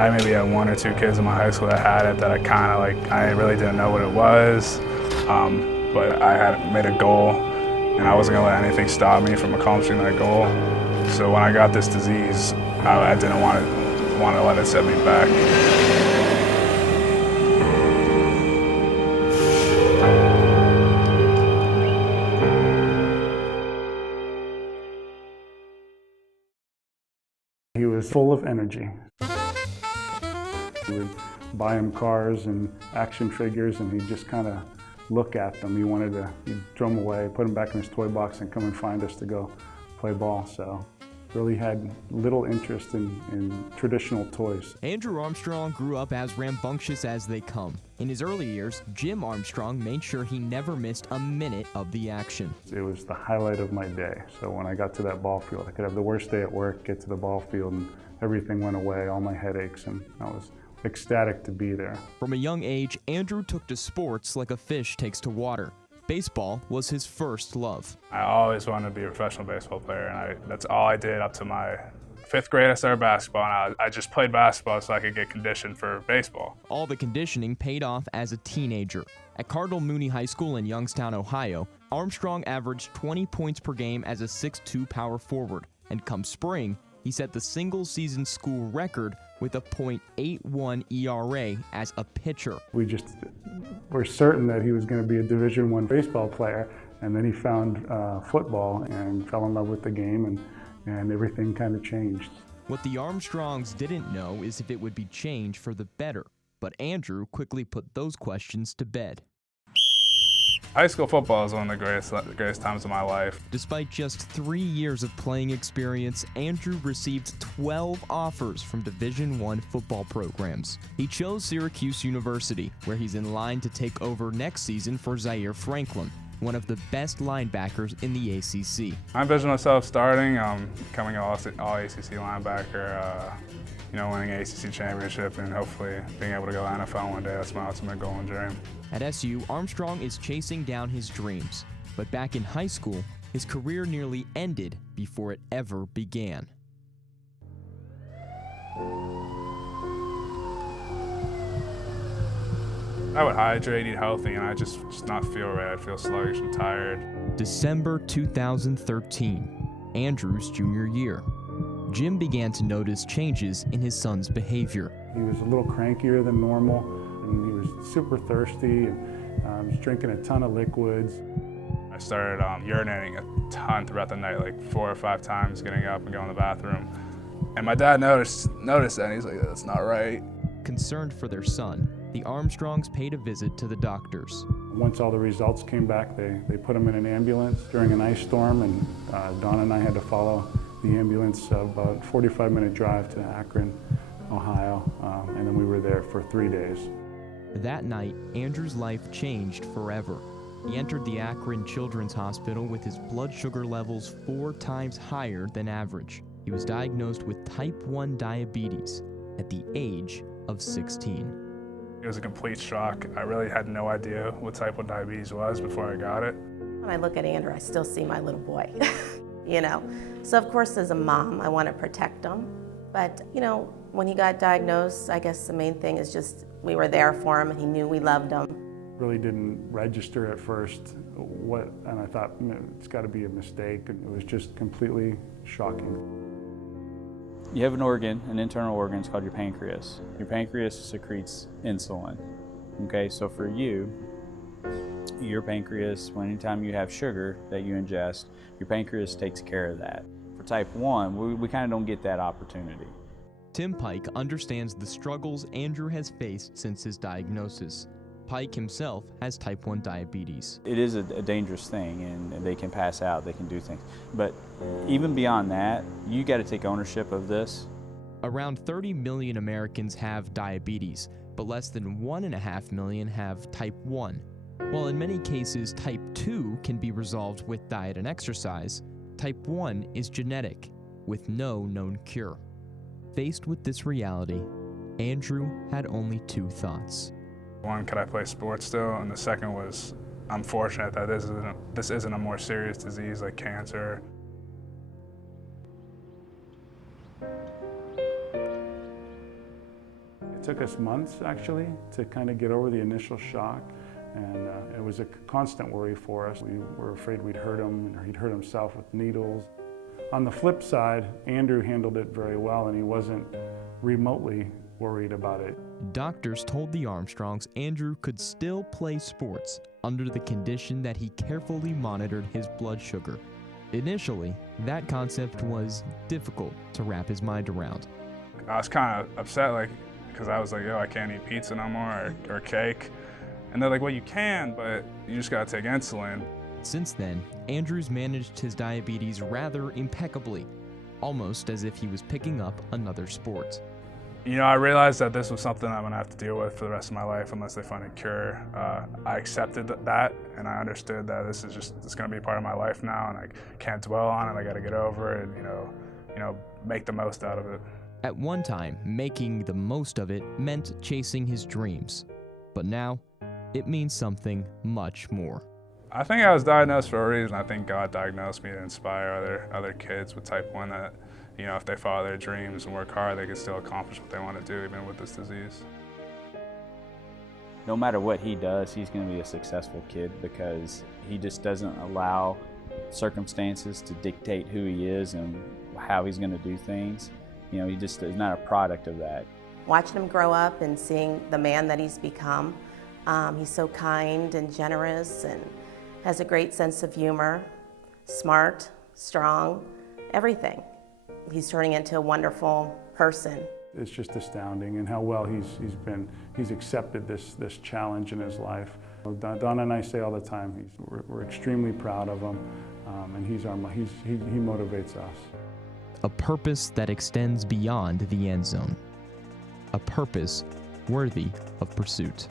I maybe had one or two kids in my high school that had it that I really didn't know what it was, but I had made a goal and I wasn't gonna let anything stop me from accomplishing that goal. So when I got this disease, I didn't want to let it set me back. He was full of energy. We would buy him cars and action figures, and he'd just kind of look at them. He'd throw them away, put them back in his toy box, and come and find us to go play ball. So really had little interest in traditional toys. Andrew Armstrong grew up as rambunctious as they come. In his early years, Jim Armstrong made sure he never missed a minute of the action. It was the highlight of my day. So when I got to that ball field, I could have the worst day at work, get to the ball field, and everything went away, all my headaches, and I was ecstatic to be there. From a young age, Andrew took to sports like a fish takes to water. Baseball was his first love. I always wanted to be a professional baseball player, and that's all I did up to my 5th grade. I started basketball, and I just played basketball so I could get conditioned for baseball. All the conditioning paid off as a teenager. At Cardinal Mooney High School in Youngstown, Ohio, Armstrong averaged 20 points per game as a 6'2" power forward, and come spring, he set the single-season school record with a .81 ERA as a pitcher. We just were certain that he was going to be a Division I baseball player, and then he found football and fell in love with the game, and everything kind of changed. What the Armstrongs didn't know is if it would be changed for the better, but Andrew quickly put those questions to bed. High school football is one of the greatest times of my life. Despite just 3 years of playing experience, Andrew received 12 offers from Division I football programs. He chose Syracuse University, where he's in line to take over next season for Zaire Franklin, one of the best linebackers in the ACC. I envision myself starting, becoming an all-ACC linebacker, winning an ACC championship, and hopefully being able to go to the NFL one day. That's my ultimate goal and dream. At SU, Armstrong is chasing down his dreams. But back in high school, his career nearly ended before it ever began. I would hydrate, eat healthy, and I just not feel right. I'd feel sluggish and tired. December 2013, Andrew's junior year. Jim began to notice changes in his son's behavior. He was a little crankier than normal, and he was super thirsty, and was drinking a ton of liquids. I started urinating a ton throughout the night, like 4 or 5 times, getting up and going to the bathroom. And my dad noticed that, and he's like, "That's not right." Concerned for their son, the Armstrongs paid a visit to the doctors. Once all the results came back, they put him in an ambulance during an ice storm, and Dawn and I had to follow the ambulance about a 45-minute drive to Akron, Ohio, and then we were there for 3 days. That night, Andrew's life changed forever. He entered the Akron Children's Hospital with his blood sugar levels 4 times higher than average. He was diagnosed with type 1 diabetes at the age of 16. It was a complete shock. I really had no idea what type 1 diabetes was before I got it. When I look at Andrew, I still see my little boy, So of course, as a mom, I want to protect him. But, when he got diagnosed, I guess the main thing is just we were there for him and he knew we loved him. Really didn't register at first and I thought, it's got to be a mistake. And it was just completely shocking. You have an internal organ, it's called your pancreas. Your pancreas secretes insulin. Okay, so for you, your pancreas, anytime you have sugar that you ingest, your pancreas takes care of that. For type 1, we kind of don't get that opportunity. Tim Pike understands the struggles Andrew has faced since his diagnosis. Pike himself has type 1 diabetes. It is a dangerous thing, and they can pass out, they can do things. But even beyond that, you got to take ownership of this. Around 30 million Americans have diabetes, but less than 1.5 million have type 1. While in many cases type 2 can be resolved with diet and exercise, type 1 is genetic, with no known cure. Faced with this reality, Andrew had only 2 thoughts. One, could I play sports still? And the second was, I'm fortunate that this isn't a more serious disease like cancer. It took us months, actually, to kind of get over the initial shock. And it was a constant worry for us. We were afraid we'd hurt him, or he'd hurt himself with needles. On the flip side, Andrew handled it very well, and he wasn't remotely worried about it. Doctors told the Armstrongs Andrew could still play sports under the condition that he carefully monitored his blood sugar. Initially, that concept was difficult to wrap his mind around. I was kind of upset, because I was like, yo, I can't eat pizza no more, or cake. And they're like, well, you can, but you just gotta take insulin. Since then, Andrew's managed his diabetes rather impeccably, almost as if he was picking up another sport. You know, I realized that this was something I'm gonna have to deal with for the rest of my life unless they find a cure. I accepted that, and I understood that it's gonna be a part of my life now, and I can't dwell on it. I gotta get over it, and make the most out of it. At one time, making the most of it meant chasing his dreams, but now it means something much more. I think I was diagnosed for a reason. I think God diagnosed me to inspire other kids with type 1 that, if they follow their dreams and work hard, they can still accomplish what they want to do, even with this disease. No matter what he does, he's going to be a successful kid because he just doesn't allow circumstances to dictate who he is and how he's going to do things. He just is not a product of that. Watching him grow up and seeing the man that he's become, he's so kind and generous and has a great sense of humor, smart, strong, everything. He's turning into a wonderful person. It's just astounding, and how well he's accepted this challenge in his life. Donna and I say all the time, we're extremely proud of him, and he motivates us. A purpose that extends beyond the end zone. A purpose worthy of pursuit.